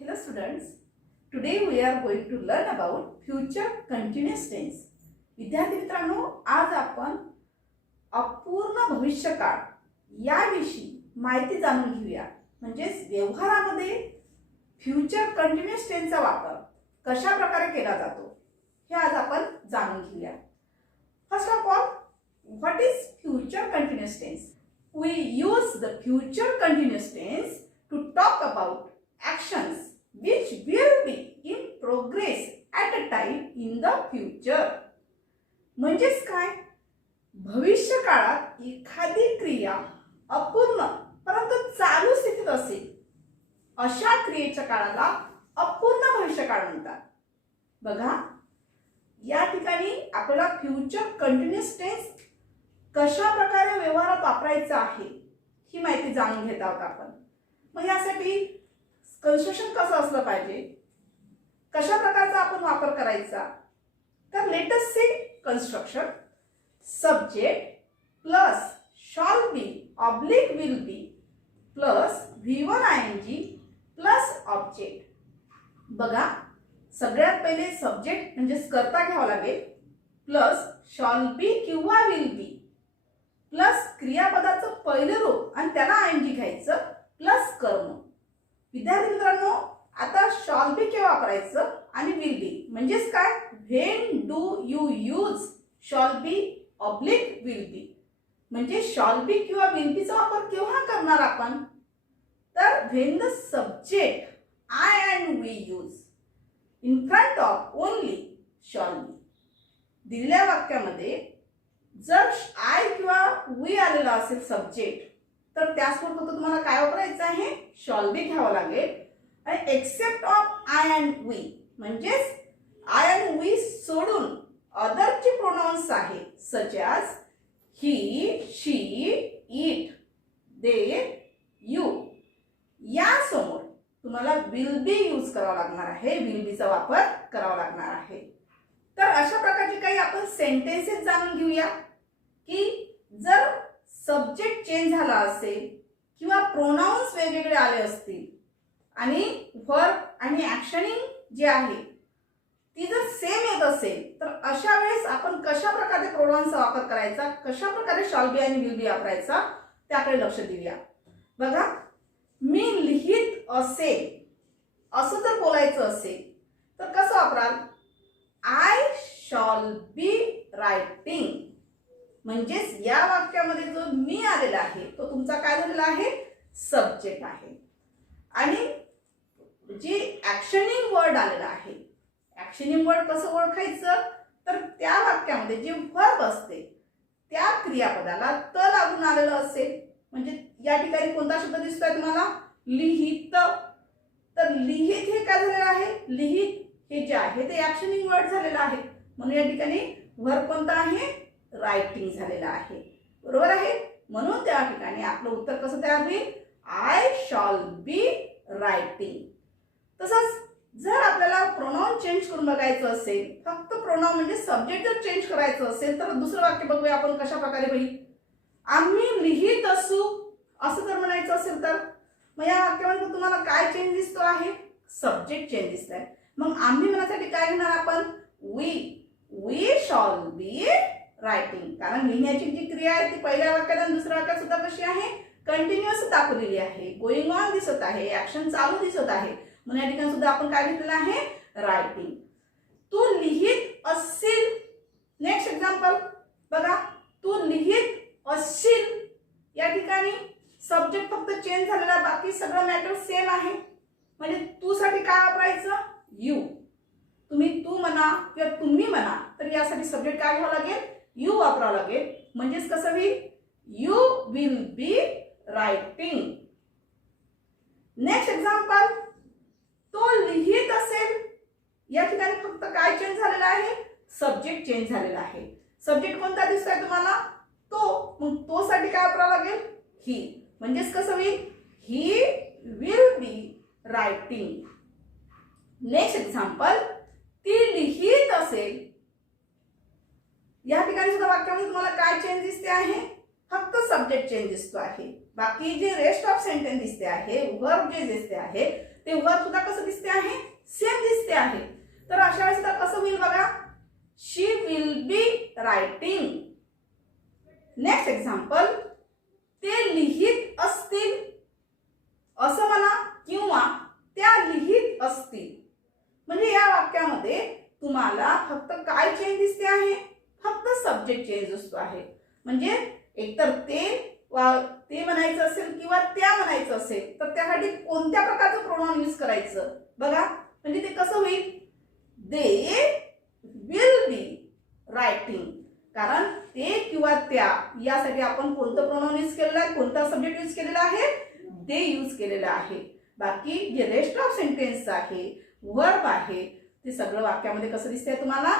Hello students, today we are going to learn about future continuous tense. विद्यार्थी मित्रांनो, आज आपण अपूर्ण भविष्यकाळ याविषयी माहिती जाणून घेऊया. म्हणजे व्यवहारामध्ये फ्युचर कंटिन्युअस टेन्सचा वापर कशा प्रकारे केला जातो हे आज आपण जाणून घेऊया. First of all, what is future continuous tense? We use the future continuous tense to talk about actions which will be in progress at a time in the future. म्हणजेच काय? भविष्य काळात एखादी क्रिया अपूर्ण परंतु चालू स्थितीत असेल अशा क्रियेच्या काळाला अपूर्ण भविष्य काळ म्हणतात. बघा, या ठिकाणी आपल्याला फ्युचर कंटिन्युअस टेन्स कशा प्रकारे व्यवहारात वापरायचा आहे ही माहिती जाणून घेत आहोत आपण. मग यासाठी कन्स्ट्रक्शन कसं असलं पाहिजे, कशा प्रकारचा आपण वापर करायचा, तर let us see construction. Subject plus shall be oblique will be plus V1 ing plus object. बघा, सगळ्यात पहिले सब्जेक्ट म्हणजे कर्ता घ्यावा लागेल प्लस शॉल बी किंवा विल बी प्लस क्रियापदाचं पहिलं रूप आणि त्याला आयएनजी घ्यायचं प्लस कर्म. विद्यार्थी मित्रांनो, आता शॉल बी केव्हा वापरायचं आणि विल बी म्हणजेच काय? When do you use shawl be oblique will बी. म्हणजे शॉल बी किंवा विल बीचा वापर केव्हा करणार आपण? तर when the subject I and we use in front of only shall be. दिलेल्या वाक्यामध्ये जर आय किंवा वी आलेला असेल सब्जेक्ट, तर त्यासोबत तुम्हाला काय वापरायचं आहे? शॉल बी घ्यावं लागेल. आणि except of I and we म्हणजेच आय अँड वी सोडून अदरचे प्रोनाउन्स आहे such as he, she, it, they, you. या समोर तुम्हाला विल बी यूज करावा लागणार आहे, विल बीचा वापर करावा लागणार आहे. तर अशा प्रकारचे काही आपण सेंटेन्सेस जाणून घेऊया की जर सब्जेक्ट चेंज झाला असेल किंवा प्रोनाउन्स वेगवेगळे आले असतील आणि वर्ब आणि ऍक्शनिंग जे आहे ती जर सेम येत असेल, तर अशा वेळेस आपण कशा प्रकारे प्रोनाउन्सचा वापर करायचा, कशा प्रकारे शॉल बी आणि विल बी वापरायचा त्याकडे लक्ष देऊया. बघा, मी लिहित असेल असं जर बोलायचं असेल तर कसं वापराल? I shall be writing. म्हणजेच या वाक्यामध्ये जो मी आलेला आहे तो तुमचा काय झालेला आहे? सब्जेक्ट आहे. आणि जी ऍक्शनिंग वर्ड आलेला आहे, ऍक्शनिंग वर्ड कसं ओळखायचं? तर त्या वाक्यामध्ये जे वर्ब असते त्या क्रियापदाला त लागून आलेलं असेल. म्हणजे या ठिकाणी कोणता शब्द दिसतोय तुम्हाला? लिहित. तर लिहित हे काय झालेलं आहे? लिहित हे जे आहे ते ऍक्शनिंग वर्ड झालेलं आहे. म्हणून या ठिकाणी वर्ब कोणता आहे? रायटिंग झालेला आहे. बरोबर आहे. म्हणून त्या ठिकाणी आपलं उत्तर कसं तयार होईल? I shall be writing. तसंच जर आपल्याला प्रोनाउन चेंज करून बघायचं असेल, फक्त प्रोनाउन म्हणजे सब्जेक्ट जर चेंज करायचं असेल, तर दुसरं वाक्य बघूया आपण कशा प्रकारे होईल. आम्ही लिहित असू असं जर म्हणायचं असेल तर मग या वाक्यामध्ये तुम्हाला काय चेंज दिसतो आहे? सब्जेक्ट चेंज दिसत आहे. मग आम्ही म्हणण्यासाठी काय घेणार आपण? We shall be writing. कारण लिहिण्याची जी क्रिया आहे ती पहिल्या वाक्यात आणि दुसऱ्या वाक्यात सुद्धा कशी आहे? कंटिन्युअस दाखवलेली आहे. गोइंग ऑन दिसत आहे, ऍक्शन चालू दिसत आहे. म्हणून या ठिकाणी सुद्धा आपण काय घेतलेलं आहे? रायटिंग. तू लिहित असशील. नेक्स्ट एक्झाम्पल बघा, तू लिहित असशील. या ठिकाणी सब्जेक्ट फक्त चेंज झालेला, बाकी सगळं मॅटर सेम आहे. म्हणजे तू साठी काय वापरायचं? यू. तुम्ही तू म्हणा किंवा तुम्ही म्हणा, तर यासाठी सब्जेक्ट काय घ्यावं लागेल? यू वापरावं लागेल. म्हणजेच कसं होईल? You will be writing. Next example, तो लिहित असेल. या ठिकाणी फक्त काय चेंज झालेला आहे? सब्जेक्ट चेंज झालेला आहे. सब्जेक्ट कोणता दिसतोय तुम्हाला? तो. मग तो साठी काय वापरावं लागेल? ही. म्हणजेच कसं होईल? He will be writing. Next example, ती लिहित असेल. या ठिकाणी सुद्धा वाक्यामध्ये तुम्हाला काय चेंज दिसते आहे? फक्त सब्जेक्ट चेंज दिसतो आहे. बाकी जे रेस्ट ऑफ सेंटेन्स दिसते आहे, वर्ब जे दिसते आहे ते वर्ब सुद्धा कसं दिसते आहे, सेम दिसते आहे. तर अशा वेळेस सुद्धा कसं होईल बघा, she will be writing. Next example, ते लिहित असतील असं म्हणा किंवा त्या लिहित असतील. म्हणजे या वाक्यामध्ये तुम्हाला फक्त काय चेंज दिसते आहे, फक्त सब्जेक्ट चेंज असतो आहे. म्हणजे एकतर ते म्हणायचं असेल किंवा त्या म्हणायचं असेल तर त्यासाठी कोणत्या प्रकारचं प्रोनाउन यूज करायचं बघा. म्हणजे ते कसं होईल, दे विल बी रायटिंग. कारण ते किंवा त्या यासाठी आपण कोणतं प्रोनाउन यूज केलेलं आहे, कोणता सब्जेक्ट यूज केलेला आहे, दे यूज केलेलं आहे. बाकी जे रेस्ट ऑफ सेंटेन्स आहे, वर्ब आहे, ते सगळं वाक्यामध्ये कसं दिसतंय तुम्हाला,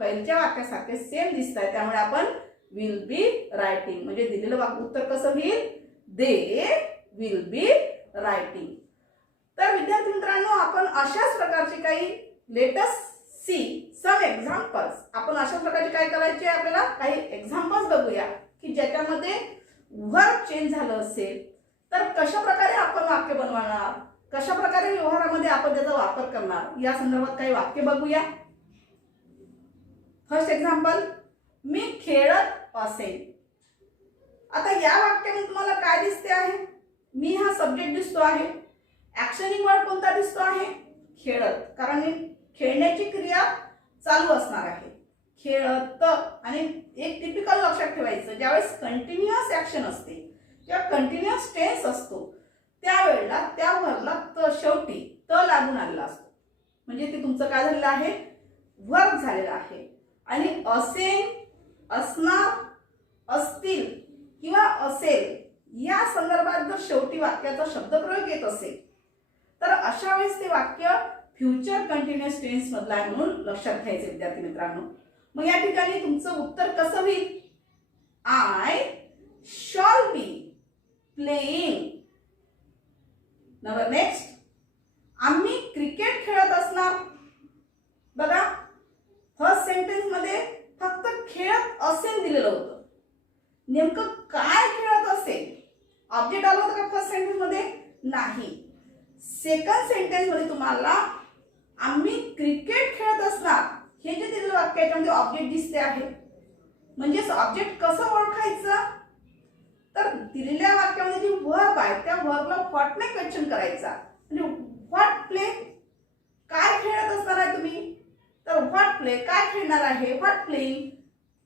पहिल्या वाक्यासारखे सेम दिसत आहे. त्यामुळे आपण विल बी रायटिंग म्हणजे दिलेलं उत्तर कसं होईल, दे विल बी रायटिंग. तर विद्यार्थी मित्रांनो, आपण अशाच प्रकारचे काही लेटेस्ट सी सम एक्झाम्पल्स, आपण अशा प्रकारचे काय करायचे, आपल्याला काही एक्झाम्पल्स बघूया की ज्याच्यामध्ये वर्ब चेंज झालं असेल तर कशा प्रकारे आपण वाक्य बनवणार, कशा प्रकारे व्यवहारामध्ये आपण त्याचा वापर करणार, या संदर्भात काही वाक्य बघूया. फर्स्ट एक्झाम्पल, मी खेळत असेल. आता या वाक्यामध्ये तुम्हाला काय दिसते आहे, मी हा सब्जेक्ट दिसतो आहे, ऍक्शनिंग वर्ड कोणता दिसतो आहे, खेळत. कारण खेळण्याची क्रिया चालू असणार आहे, खेळत. आणि एक टिपिकल लक्षात ठेवायचं, ज्यावेळेस कंटिन्युअस ऍक्शन असते किंवा कंटिन्युअस टेन्स असतो त्यावेळेला त्या वर्बला त शेवटी त लागून आलेला असतो. म्हणजे ते तुमचं काय झालेलं आहे, वर्ब झालेलं आहे. आणि असेल, असणार, असतील किंवा असेल या संदर्भात जर शेवटी वाक्याचा शब्दप्रयोग येत असेल तर अशा वेळेस ते वाक्य फ्युचर कंटिन्युअस टेन्स मधला आहे म्हणून लक्षात घ्यायचे विद्यार्थी मित्रांनो. मग या ठिकाणी तुमचं उत्तर कसं होईल, I shall be playing. Number next, आम्ही क्रिकेट खेळत असणार. बघा, फर्स्ट सेंटेन्स मध्ये फक्त खेळत असेल दिलेलं होतं, नेमकं काय खेळत असेल, ऑब्जेक्ट आलं होतं का फर्स्ट सेंटेन्स मध्ये, नाही. सेकंड सेंटेन्स मध्ये तुम्हाला आम्ही क्रिकेट खेळत असणार हे जे दिलेलं वाक्य याच्यामध्ये ऑब्जेक्ट दिसते आहे. म्हणजे ऑब्जेक्ट कसं ओळखायचं, तर दिलेल्या वाक्यामध्ये जी वर्ब आहे त्या वर्बला व्हॉटने क्वेश्चन करायचा. म्हणजे व्हॉट प्ले, काय खेळत असणार आहे तुम्ही, तर व्हॉट प्ले, काय खेळणार आहे, व्हॉट प्लेइंग,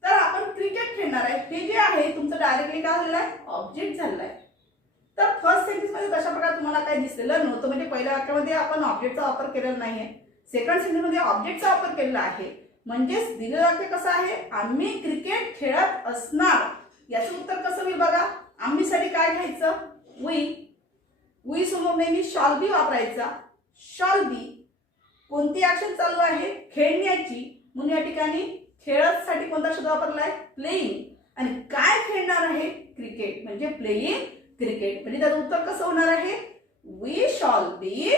तर आपण क्रिकेट खेळणार आहे. हे जे आहे तुमचं डायरेक्टली काय झालेलं आहे, ऑब्जेक्ट झालेलं आहे. तर फर्स्ट सेंटेन्स मध्ये तशा प्रकारे तुम्हाला काही दिसलेलं नव्हतं. म्हणजे पहिल्या वाक्यामध्ये आपण ऑब्जेक्टचा वापर केलेला नाहीये, सेकंड सेंटेन्स मध्ये ऑब्जेक्टचा वापर केलेला आहे. म्हणजेच दिलेलं वाक्य कसं आहे, आम्ही क्रिकेट खेळत असणार. याचं उत्तर कसं होईल बघा, आम्ही साठी काय घ्यायचं, वी समोर नेहमी शॉल बी वापरायचा. शॉल बी कोणती ऍक्शन चालू आहे, खेळण्याची, म्हणून या ठिकाणी खेळत साठी कोणता शब्द वापरलाय, प्लेइंग. आणि काय खेळणार आहे, क्रिकेट, म्हणजे प्लेइंग क्रिकेट. म्हणजे त्याचं उत्तर कसं होणार आहे, we shall be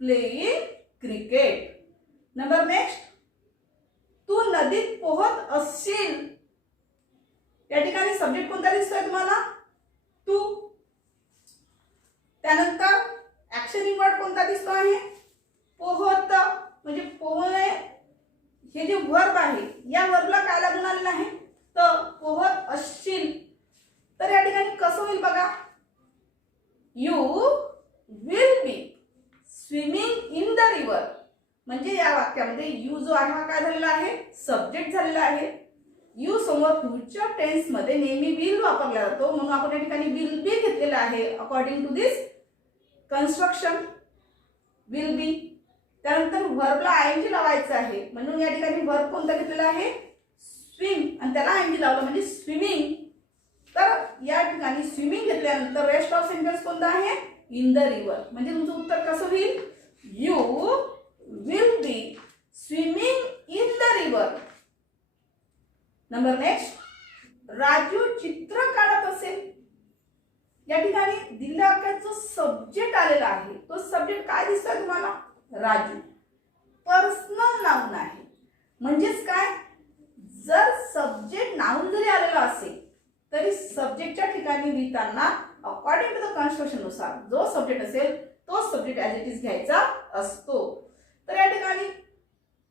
playing cricket. Number next, तू नदीत पोहत असशील. या ठिकाणी सब्जेक्ट कोणता दिसतोय तुम्हाला, तू. त्यानंतर ऍक्शनिंग वर्ड कोणता दिसतो आहे, पोहत. म्हणजे पोहणे हे जे वर्ब आहे या वर्बला काय लागून आलेलं आहे, तर पोहत असशील. तर या ठिकाणी कसं होईल बघा, you will be swimming in the river. म्हणजे या वाक्यामध्ये यू जो आहे हा काय झालेला आहे, सब्जेक्ट झालेला आहे. यू समोर फ्युचर टेन्स मध्ये नेहमी विल वापरला जातो, म्हणून आपण या ठिकाणी विल बी घेतलेला आहे according to this construction, will be. त्यानंतर व्हर्बला आयएनजी लावायचं आहे, म्हणून या ठिकाणी व्हर्ब कोणता घेतलेला आहे, स्विम, आणि त्याला आयएनजी लावलं म्हणजे स्विमिंग. तर या ठिकाणी स्विमिंग घेतल्यानंतर रेस्ट ऑफ सेंटेन्स कोणता आहे, इन द रिव्हर. म्हणजे तुमचं उत्तर कसं होईल, you will be swimming in the river. Number next, Raju चित्र काढत असेल. या ठिकाणी दिलेल्या वाक्यात जो सब्जेक्ट आलेला आहे तो सब्जेक्ट काय दिसतोय तुम्हाला, राजू. पर्सनल नाउन आहे. म्हणजेच काय, जर सब्जेक्ट नाउन जरी आलेला असेल तरी सब्जेक्टच्या ठिकाणी लिहिताना अकॉर्डिंग टू द कन्स्ट्रक्शन नुसार जो सब्जेक्ट असेल तोच सब्जेक्ट ॲज इट इज घ्यायचा असतो. तर या ठिकाणी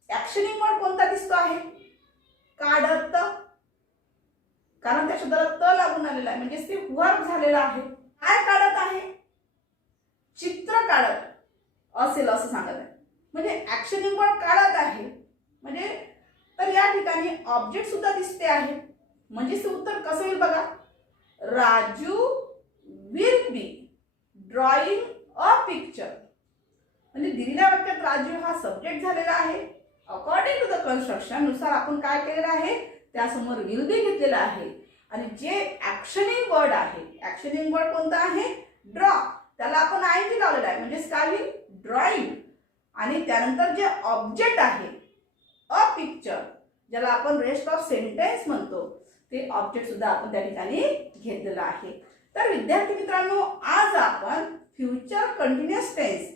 ऍक्शनिंग वर्ड कोणता दिसतो आहे? काढत, कारण त्या शब्दाला त लागून आलेला आहे म्हणजे ते वर्ब झालेला आहे. काय काढत आहे? चित्र काढत असेल असं सांगत आहे. म्हणजे ऍक्शनिंग वर्ड काढत आहे म्हणजे तर या ठिकाणी ऑब्जेक्ट सुद्धा दिसते आहे. म्हणजे ते उत्तर कसं येईल बघा. Raju will be drawing a picture. म्हणजे दिलेल्या वाक्यात राजू हा सब्जेक्ट झालेला आहे. अकॉर्डिंग टू द कन्स्ट्रक्शन नुसार आपण काय केलेलं आहे, त्यासमोर विल बी घेतलेला आहे. आणि जे ऍक्शनिंग वर्ड आहे, ऍक्शनिंग वर्ड कोणता आहे? ड्रॉ. त्याला आपण आयएनजी लावलेला आहे म्हणजे काय होईल? ड्रॉइंग. आणि त्यानंतर जे ऑब्जेक्ट आहे अ पिक्चर, ज्याला आपण रेस्ट ऑफ सेंटेन्स म्हणतो, ते ऑब्जेक्ट सुद्धा आपण त्या ठिकाणी घेतलेलं आहे. तर विद्यार्थी मित्रांनो, आज आपण फ्युचर कंटिन्युअस टेन्स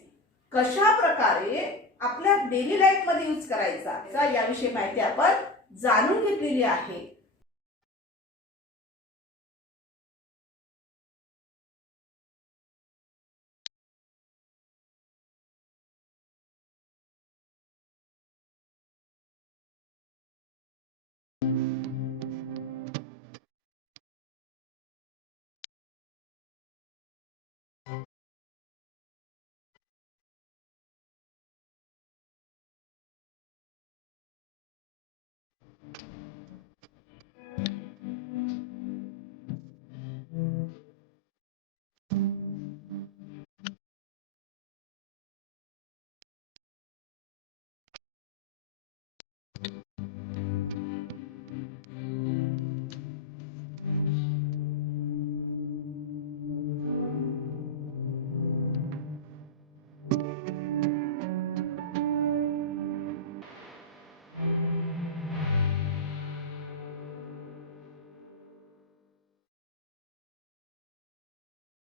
कशा प्रकारे आपल्या डेली लाईफ मध्ये यूज करायचा याविषयी माहिती आपण जाणून घेतलेली आहे.